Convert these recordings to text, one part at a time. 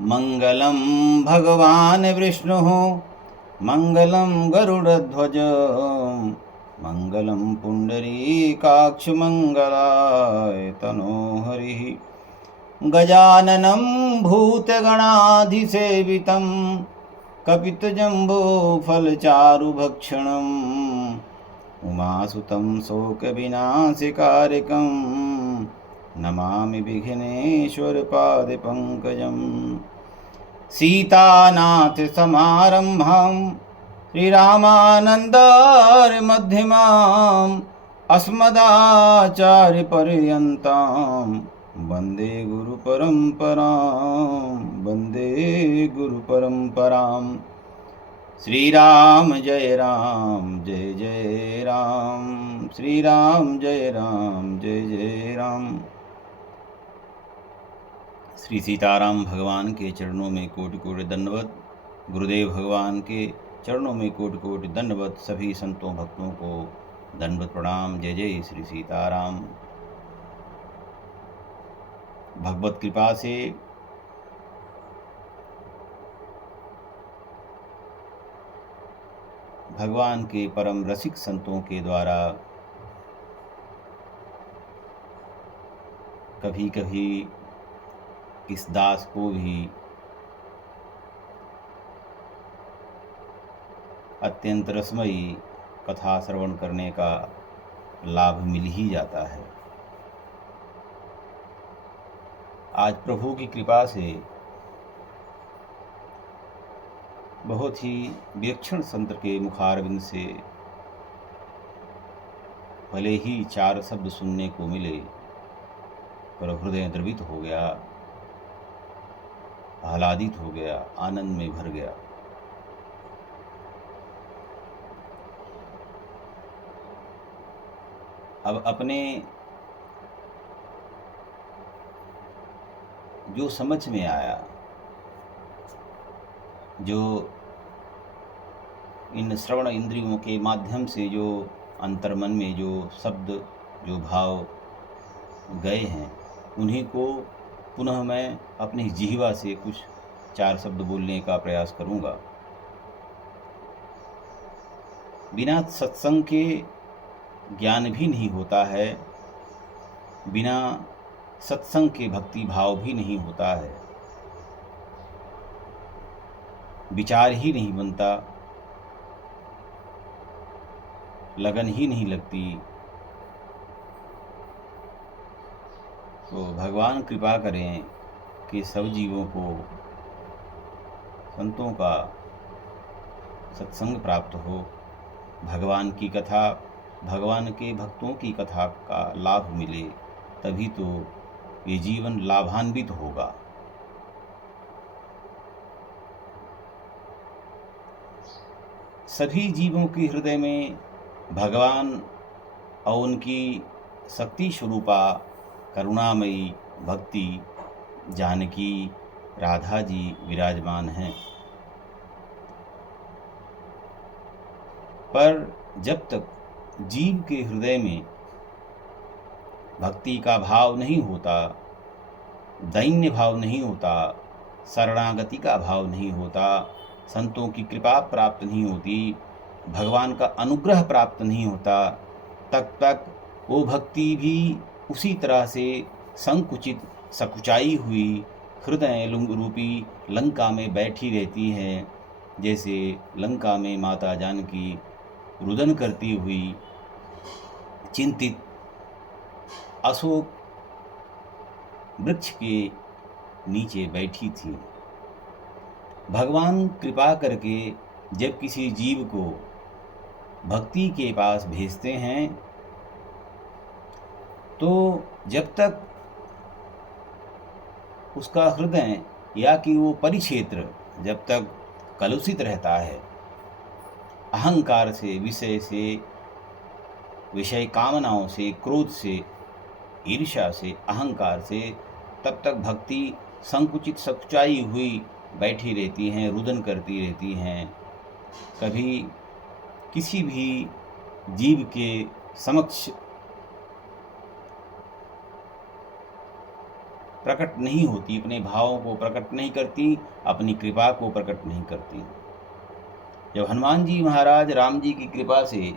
मंगलम भगवान विष्णु मंगलम गरुड़ध्वज मंगलम पुंडरीकाक्ष मंगलाय तनोहरि गजाननं भूतगणाधिसेवितं कपितजम्बूफलचारुभक्षणम् उमासुतं शोकविनाशकारिकं नमामि विघ्नेश्वरपादपङ्कजं सीतानाथसमारम्भां श्रीरामानन्दारमध्यमाम् अस्मदाचार्यपर्यन्तां वन्दे गुरुपरम्परां श्रीराम जय राम श्रीराम जय राम। श्री सीताराम भगवान के चरणों में कोटि कोटि दंडवत। गुरुदेव भगवान के चरणों में कोटि कोटि दंडवत। सभी संतों भक्तों को दंडवत प्रणाम। जय जय श्री सीताराम। भगवत कृपा से भगवान के परम रसिक संतों के द्वारा कभी कभी इस दास को भी अत्यंत रसमयी कथा श्रवण करने का लाभ मिल ही जाता है। आज प्रभु की कृपा से बहुत ही विलक्षण संत के मुखारविंद से भले ही 4 शब्द सुनने को मिले, पर हृदय द्रवित हो गया, आह्लादित हो गया, आनंद में भर गया। अब अपने जो समझ में आया, जो इन श्रवण इंद्रियों के माध्यम से जो अंतर्मन में जो शब्द जो भाव गए हैं, उन्हीं को पुनः मैं अपनी जिह्वा से कुछ 4 शब्द बोलने का प्रयास करूंगा। बिना सत्संग के ज्ञान भी नहीं होता है, बिना सत्संग के भक्ति भाव भी नहीं होता है, विचार ही नहीं बनता, लगन ही नहीं लगती। तो भगवान कृपा करें कि सब जीवों को संतों का सत्संग प्राप्त हो, भगवान की कथा, भगवान के भक्तों की कथा का लाभ मिले, तभी तो ये जीवन लाभान्वित होगा। सभी जीवों के हृदय में भगवान और उनकी शक्ति स्वरूपा करुणामयी भक्ति जानकी राधा जी विराजमान हैं। पर जब तक जीव के हृदय में भक्ति का भाव नहीं होता, दैन्य भाव नहीं होता, शरणागति का भाव नहीं होता, संतों की कृपा प्राप्त नहीं होती, भगवान का अनुग्रह प्राप्त नहीं होता, तब तक वो भक्ति भी उसी तरह से संकुचित सकुचाई हुई हृदय रूपी लंका में बैठी रहती है, जैसे लंका में माता जानकी रुदन करती हुई चिंतित अशोक वृक्ष के नीचे बैठी थी। भगवान कृपा करके जब किसी जीव को भक्ति के पास भेजते हैं, तो जब तक उसका हृदय या कि वो परिक्षेत्र जब तक कलुषित रहता है, अहंकार से, विषय से, विषय कामनाओं से, क्रोध से, ईर्ष्या से, अहंकार से, तब तक भक्ति संकुचित सकुचाई हुई बैठी रहती हैं, रुदन करती रहती हैं। कभी किसी भी जीव के समक्ष प्रकट नहीं होती, अपने भावों को प्रकट नहीं करती, अपनी कृपा को प्रकट नहीं करती। जब हनुमान जी महाराज राम जी की कृपा से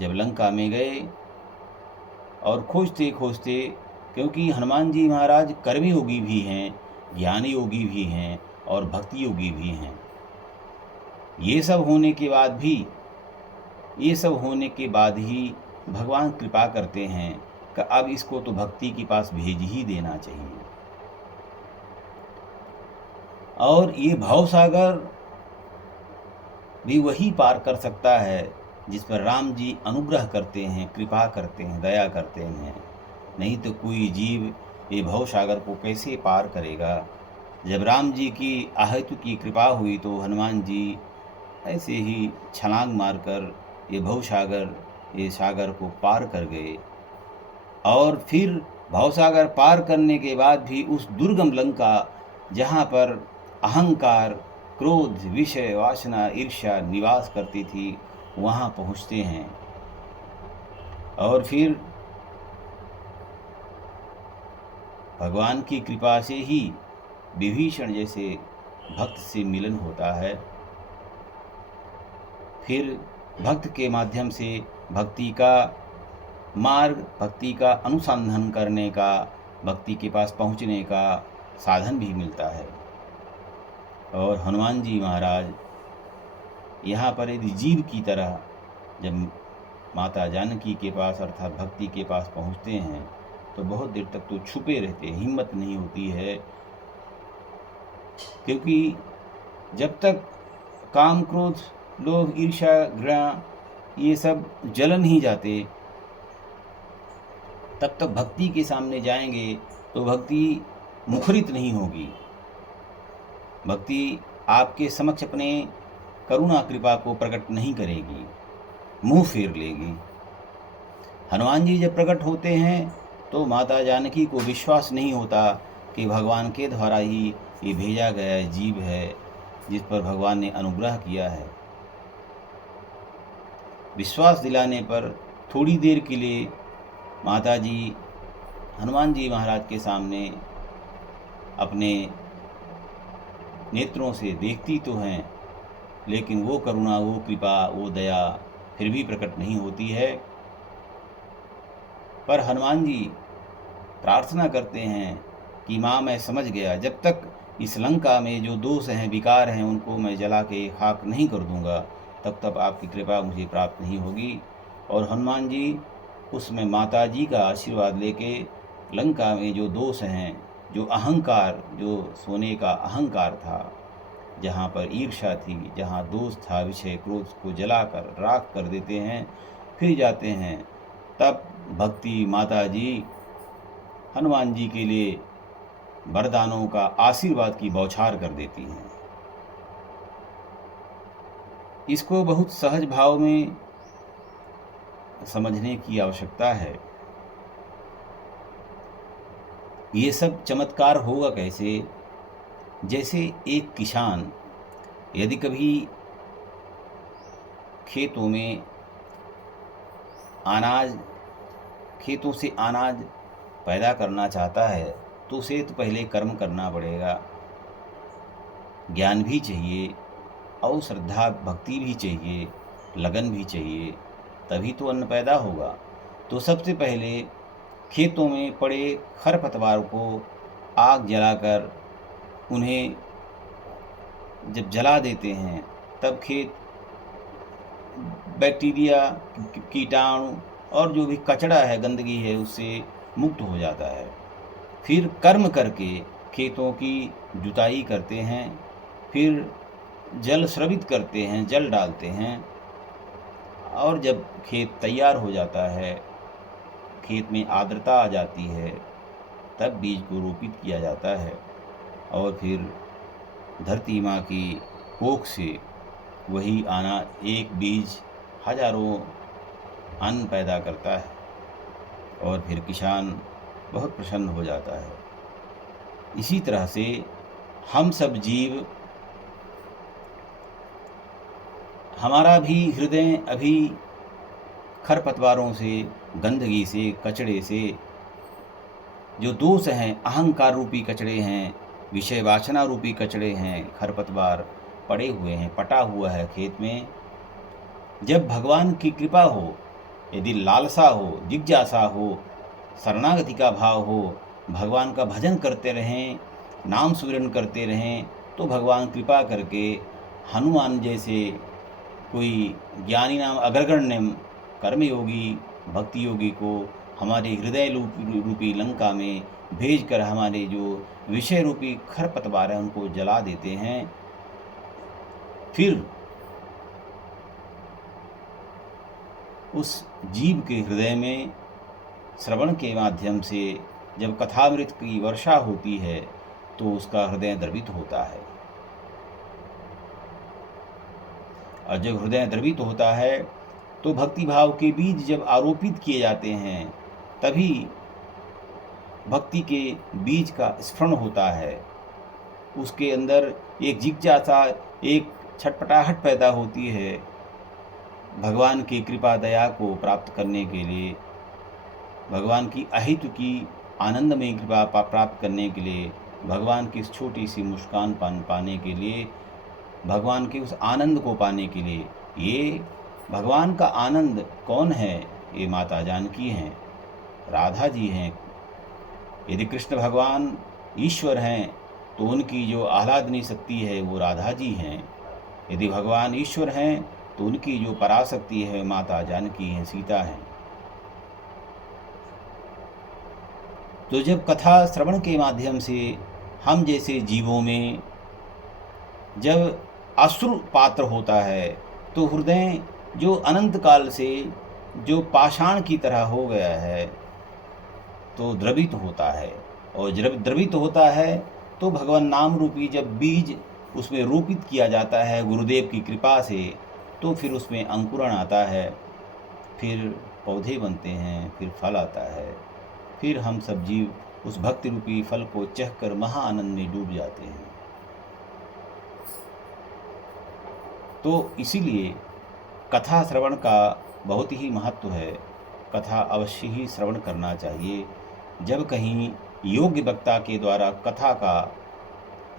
जब लंका में गए और खोजते खोजते, क्योंकि हनुमान जी महाराज कर्मयोगी भी हैं, ज्ञान योगी भी हैं और भक्ति योगी भी हैं। ये सब होने के बाद ही भगवान कृपा करते हैं कि अब इसको तो भक्ति के पास भेज ही देना चाहिए। और ये भवसागर भी वही पार कर सकता है जिस पर राम जी अनुग्रह करते हैं, कृपा करते हैं, दया करते हैं। नहीं तो कोई जीव ये भवसागर को कैसे पार करेगा। जब राम जी की अहेतु की कृपा हुई तो हनुमान जी ऐसे ही छलांग मारकर ये सागर को पार कर गए। और फिर भवसागर पार करने के बाद भी उस दुर्गम लंका, जहाँ पर अहंकार, क्रोध, विषय, वासना, ईर्ष्या निवास करती थी, वहाँ पहुँचते हैं। और फिर भगवान की कृपा से ही विभीषण जैसे भक्त से मिलन होता है। फिर भक्त के माध्यम से भक्ति का मार्ग, भक्ति का अनुसंधान करने का, भक्ति के पास पहुँचने का साधन भी मिलता है। और हनुमान जी महाराज यहाँ पर यदि जीव की तरह जब माता जानकी के पास अर्थात भक्ति के पास पहुँचते हैं तो बहुत देर तक तो छुपे रहते हैं, हिम्मत नहीं होती है। क्योंकि जब तक काम, क्रोध, लोभ, ईर्ष्या, घृणा ये सब जल नहीं जाते, तब तक भक्ति के सामने जाएंगे तो भक्ति मुखरित नहीं होगी। भक्ति आपके समक्ष अपने करुणा कृपा को प्रकट नहीं करेगी, मुंह फेर लेगी। हनुमान जी जब प्रकट होते हैं तो माता जानकी को विश्वास नहीं होता कि भगवान के द्वारा ही ये भेजा गया जीव है जिस पर भगवान ने अनुग्रह किया है। विश्वास दिलाने पर थोड़ी देर के लिए माता जी हनुमान जी महाराज के सामने अपने नेत्रों से देखती तो हैं, लेकिन वो करुणा, वो कृपा, वो दया फिर भी प्रकट नहीं होती है। पर हनुमान जी प्रार्थना करते हैं कि माँ मैं समझ गया, जब तक इस लंका में जो दोष हैं, विकार हैं, उनको मैं जला के खाक नहीं कर दूंगा, तब तक आपकी कृपा मुझे प्राप्त नहीं होगी। और हनुमान जी उसमें माता जी का आशीर्वाद लेके लंका में जो दोष हैं, जो अहंकार, जो सोने का अहंकार था, जहाँ पर ईर्ष्या थी, जहाँ दोष था, विषय क्रोध को जलाकर राख कर देते हैं, फिर जाते हैं। तब भक्ति माता जी हनुमान जी के लिए वरदानों का, आशीर्वाद की बौछार कर देती हैं। इसको बहुत सहज भाव में समझने की आवश्यकता है। ये सब चमत्कार होगा कैसे? जैसे एक किसान यदि कभी खेतों में खेतों से अनाज पैदा करना चाहता है तो उसे तो पहले कर्म करना पड़ेगा, ज्ञान भी चाहिए और श्रद्धा भक्ति भी चाहिए, लगन भी चाहिए, तभी तो अन्न पैदा होगा। तो सबसे पहले खेतों में पड़े खरपतवार को आग जलाकर उन्हें जब जला देते हैं तब खेत बैक्टीरिया, कीटाणु और जो भी कचरा है, गंदगी है, उससे मुक्त हो जाता है। फिर कर्म करके खेतों की जुताई करते हैं, फिर जल स्रवित करते हैं, जल डालते हैं, और जब खेत तैयार हो जाता है, खेत में आर्द्रता आ जाती है, तब बीज को रोपित किया जाता है। और फिर धरती माँ की कोख से वही एक बीज हजारों अन्न पैदा करता है और फिर किसान बहुत प्रसन्न हो जाता है। इसी तरह से हम सब जीव, हमारा भी हृदय अभी खरपतवारों से, गंदगी से, कचड़े से जो दोष हैं, अहंकार रूपी कचड़े हैं, विषय वासना रूपी कचड़े हैं, खरपतवार पड़े हुए हैं, पटा हुआ है खेत में, जब भगवान की कृपा हो, यदि लालसा हो, जिज्ञासा हो, शरणागति का भाव हो, भगवान का भजन करते रहें, नाम सुमिरन करते रहें, तो भगवान कृपा करके हनुमान जैसे कोई ज्ञानी नाम अग्रगण्य कर्मयोगी भक्ति योगी को हमारे हृदय रूपी लंका में भेजकर हमारे जो विषय रूपी खरपतवार है उनको जला देते हैं। फिर उस जीव के हृदय में श्रवण के माध्यम से जब कथामृत की वर्षा होती है तो उसका हृदय द्रवित होता है, और जब हृदय द्रवित होता है तो भक्ति भाव के बीज जब आरोपित किए जाते हैं तभी भक्ति के बीज का स्फुरण होता है, उसके अंदर एक जिज्ञासा, एक छटपटाहट पैदा होती है भगवान की कृपा दया को प्राप्त करने के लिए, भगवान की अहित की आनंदमय कृपा प्राप्त करने के लिए, भगवान की इस छोटी सी मुस्कान पाने के लिए, भगवान के उस आनंद को पाने के लिए। ये भगवान का आनंद कौन है? ये माता जानकी हैं, राधा जी हैं। यदि कृष्ण भगवान ईश्वर हैं तो उनकी जो आह्लादनी शक्ति है वो राधा जी हैं। यदि भगवान ईश्वर हैं तो उनकी जो पराशक्ति है माता जानकी हैं, सीता हैं। तो जब कथा श्रवण के माध्यम से हम जैसे जीवों में जब अश्रु पात्र होता है तो हृदय जो अनंत काल से जो पाषाण की तरह हो गया है तो द्रवित होता है, और जब द्रवित होता है तो भगवान नाम रूपी जब बीज उसमें रोपित किया जाता है गुरुदेव की कृपा से, तो फिर उसमें अंकुरण आता है, फिर पौधे बनते हैं, फिर फल आता है, फिर हम सब जीव उस भक्ति रूपी फल को चखकर महा आनंद में डूब जाते हैं। तो इसीलिए कथा श्रवण का बहुत ही महत्व है। कथा अवश्य ही श्रवण करना चाहिए। जब कहीं योग्य वक्ता के द्वारा कथा का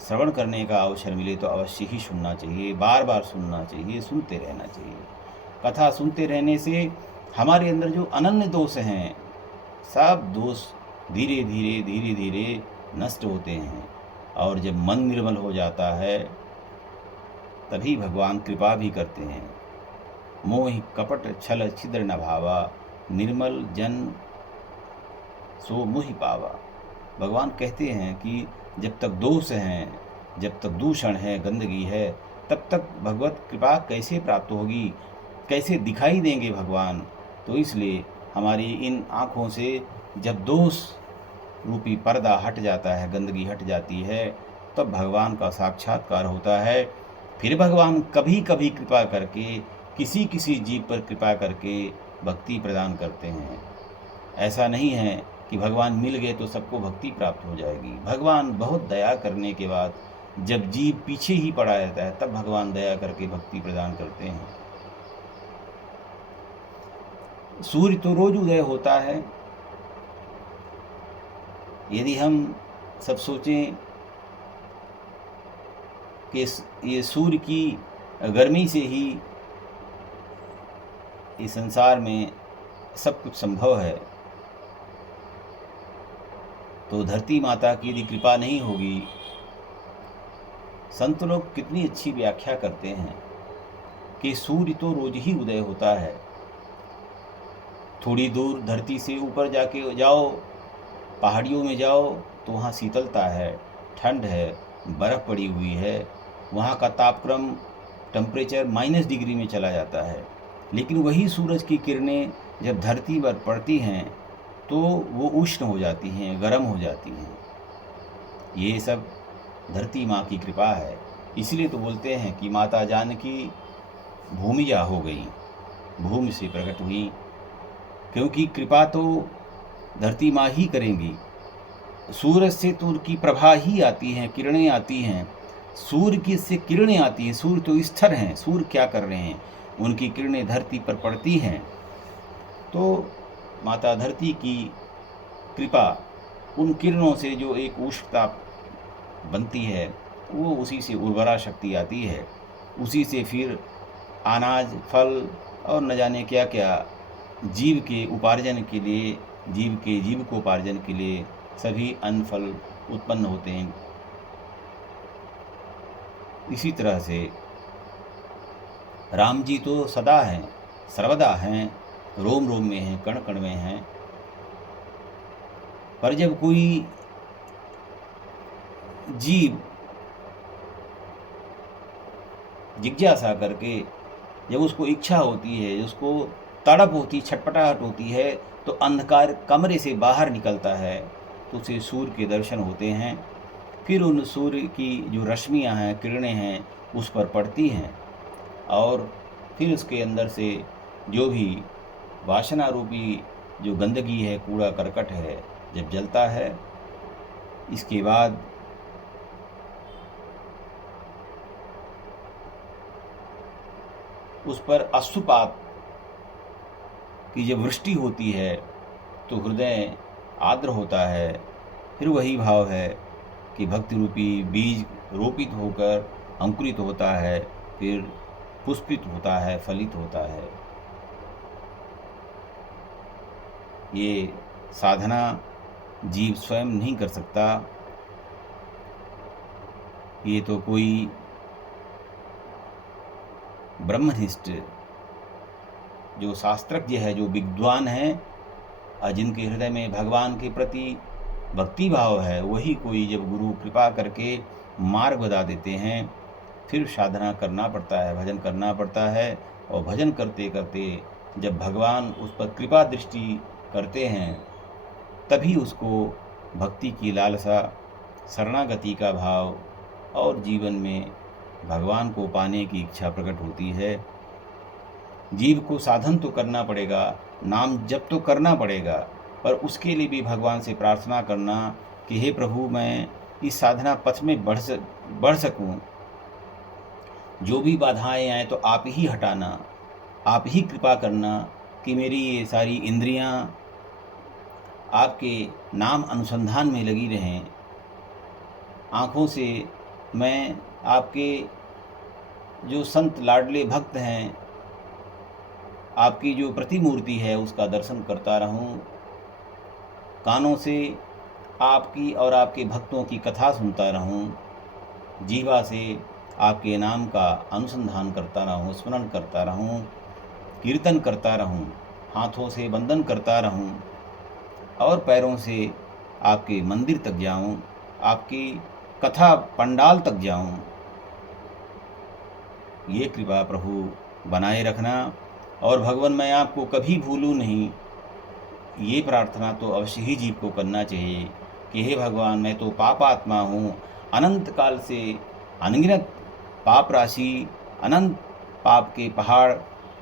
श्रवण करने का अवसर मिले तो अवश्य ही सुनना चाहिए, बार बार सुनना चाहिए, सुनते रहना चाहिए। कथा सुनते रहने से हमारे अंदर जो अनन्य दोष हैं सब दोष धीरे धीरे नष्ट होते हैं, और जब मन निर्मल हो जाता है तभी भगवान कृपा भी करते हैं। मोहि कपट छल छिद्र न भावा, निर्मल जन सो मुहि पावा। भगवान कहते हैं कि जब तक दोष हैं, जब तक दूषण है, गंदगी है, तब तक भगवत कृपा कैसे प्राप्त होगी, कैसे दिखाई देंगे भगवान। तो इसलिए हमारी इन आँखों से जब दोष रूपी पर्दा हट जाता है, गंदगी हट जाती है, तब भगवान का साक्षात्कार होता है। फिर भगवान कभी कभी कृपा करके किसी किसी जीव पर कृपा करके भक्ति प्रदान करते हैं। ऐसा नहीं है कि भगवान मिल गए तो सबको भक्ति प्राप्त हो जाएगी। भगवान बहुत दया करने के बाद जब जीव पीछे ही पड़ा रहता है तब भगवान दया करके भक्ति प्रदान करते हैं। सूर्य तो रोज उदय होता है। यदि हम सब सोचें कि ये सूर्य की गर्मी से ही इस संसार में सब कुछ संभव है, तो धरती माता की यदि कृपा नहीं होगी। संत लोग कितनी अच्छी व्याख्या करते हैं कि सूर्य तो रोज ही उदय होता है। थोड़ी दूर धरती से ऊपर जाके जाओ, पहाड़ियों में जाओ तो वहाँ शीतलता है, ठंड है, बर्फ़ पड़ी हुई है, वहाँ का तापक्रम टेम्परेचर -डिग्री में चला जाता है। लेकिन वही सूरज की किरणें जब धरती पर पड़ती हैं तो वो उष्ण हो जाती हैं, गर्म हो जाती हैं। ये सब धरती माँ की कृपा है। इसलिए तो बोलते हैं कि माता जानकी भूमिजा हो गई, भूमि से प्रकट हुई, क्योंकि कृपा तो धरती माँ ही करेंगी। सूरज से तो उनकी प्रभा ही आती हैं, किरणें आती हैं, सूर्य की से किरणें आती हैं। सूर्य तो स्थिर हैं, सूर्य क्या कर रहे हैं, उनकी किरणें धरती पर पड़ती हैं। तो माता धरती की कृपा उन किरणों से जो एक उष्णता बनती है, वो उसी से उर्वरा शक्ति आती है, उसी से फिर अनाज, फल और न जाने क्या क्या जीव के उपार्जन के लिए, जीविकोपार्जन के लिए सभी अन्न फल उत्पन्न होते हैं। इसी तरह से राम जी तो सदा हैं, सर्वदा हैं, रोम रोम में हैं, कण कण में हैं। पर जब कोई जीव जिज्ञासा करके, जब उसको इच्छा होती है, उसको तड़प होती, छटपटाहट होती है, तो अंधकार कमरे से बाहर निकलता है, तो उसे सूर्य के दर्शन होते हैं। फिर उन सूर्य की जो रश्मियाँ हैं, किरणें हैं, उस पर पड़ती हैं, और फिर उसके अंदर से जो भी वासना रूपी जो गंदगी है, कूड़ा करकट है, जब जलता है, इसके बाद उस पर अश्रुपात की जब वृष्टि होती है, तो हृदय आर्द्र होता है। फिर वही भाव है कि भक्ति रूपी बीज रोपित होकर अंकुरित होता है, फिर पुष्पित होता है, फलित होता है। ये साधना जीव स्वयं नहीं कर सकता, ये तो कोई ब्रह्मनिष्ठ जो शास्त्रज्ञ है, जो विद्वान है, और जिनके हृदय में भगवान के प्रति भक्ति भाव है, वही कोई जब गुरु कृपा करके मार्ग बता देते हैं, फिर साधना करना पड़ता है, भजन करना पड़ता है। और भजन करते करते जब भगवान उस पर कृपा दृष्टि करते हैं, तभी उसको भक्ति की लालसा, शरणागति का भाव और जीवन में भगवान को पाने की इच्छा प्रकट होती है। जीव को साधन तो करना पड़ेगा, नाम जप तो करना पड़ेगा, पर उसके लिए भी भगवान से प्रार्थना करना कि हे प्रभु, मैं इस साधना पथ में बढ़ सकूं। जो भी बाधाएं आए तो आप ही हटाना, आप ही कृपा करना कि मेरी ये सारी इंद्रियां आपके नाम अनुसंधान में लगी रहें। आँखों से मैं आपके जो संत लाडले भक्त हैं, आपकी जो प्रतिमूर्ति है, उसका दर्शन करता रहूं। कानों से आपकी और आपके भक्तों की कथा सुनता रहूं। जीवा से आपके नाम का अनुसंधान करता रहूं, स्मरण करता रहूं, कीर्तन करता रहूं। हाथों से वंदन करता रहूं और पैरों से आपके मंदिर तक जाऊं, आपकी कथा पंडाल तक जाऊं। ये कृपा प्रभु बनाए रखना। और भगवान, मैं आपको कभी भूलूं नहीं, ये प्रार्थना तो अवश्य ही जीव को करना चाहिए कि हे भगवान, मैं तो पापात्मा हूँ, अनंत काल से अनगिनत पाप राशि, अनंत पाप के पहाड़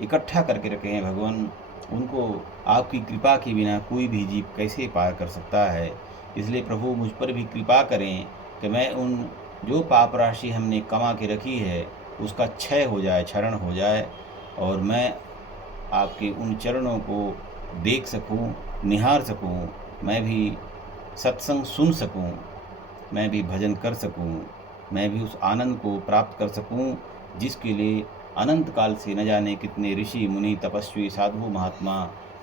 इकट्ठा करके रखे हैं भगवान। उनको आपकी कृपा के बिना कोई भी जीव कैसे पार कर सकता है। इसलिए प्रभु मुझ पर भी कृपा करें कि मैं उन जो पाप राशि हमने कमा के रखी है, उसका क्षय हो जाए, क्षरण हो जाए, और मैं आपके उन चरणों को देख सकूं, निहार सकूं, मैं भी सत्संग सुन सकूं, मैं भी भजन कर सकूं, मैं भी उस आनंद को प्राप्त कर सकूं जिसके लिए अनंत काल से न जाने कितने ऋषि मुनि तपस्वी साधु महात्मा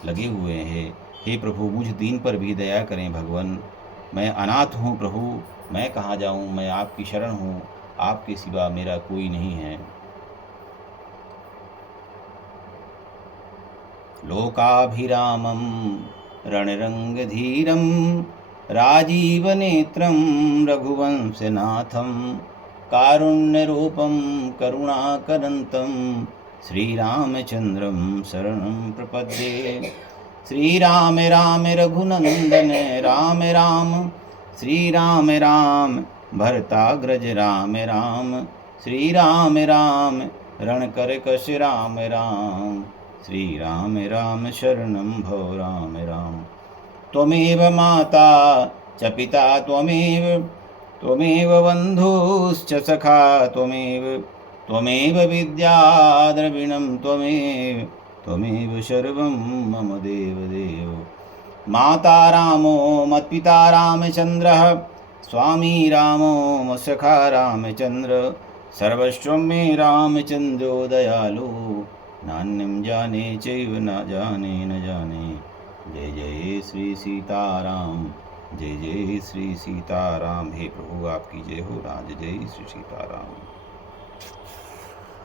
लगे हुए हैं। हे प्रभु, मुझ दीन पर भी दया करें भगवान। मैं अनाथ हूँ प्रभु, मैं कहाँ जाऊँ, मैं आपकी शरण हूँ, आपके सिवा मेरा कोई नहीं है। लोकाभिरामं रणरंगधीरं राजीवनेत्रं रघुवंशनाथं कारुण्यरूपं करुणाकरन्तं श्रीरामचन्द्रं शरणं प्रपद्ये। श्रीराम राम रघुनंदन राम राम, श्रीराम राम भरताग्रज राम राम, श्रीराम राम रणकरकश राम राम, श्रीराम राम शरणं भव राम राम। त्वमेव माता च पिता त्वमेव, त्वमेव बन्धुश्च सखा त्वमेव, त्वमेव विद्या द्रविणं त्वमेव, त्वमेव सर्वं मम देवदेव। माता रामो मत्पिता रामचन्द्रः स्वामी रामो मत्सखा रामचन्द्र सर्वस्वं मे रामचन्द्रो दयालु नान्यं जाने चैव न जाने न जाने। जय जय श्री सीताराम, जय जय श्री सीताराम। हे प्रभु आपकी जय हो राज, जय श्री सीताराम।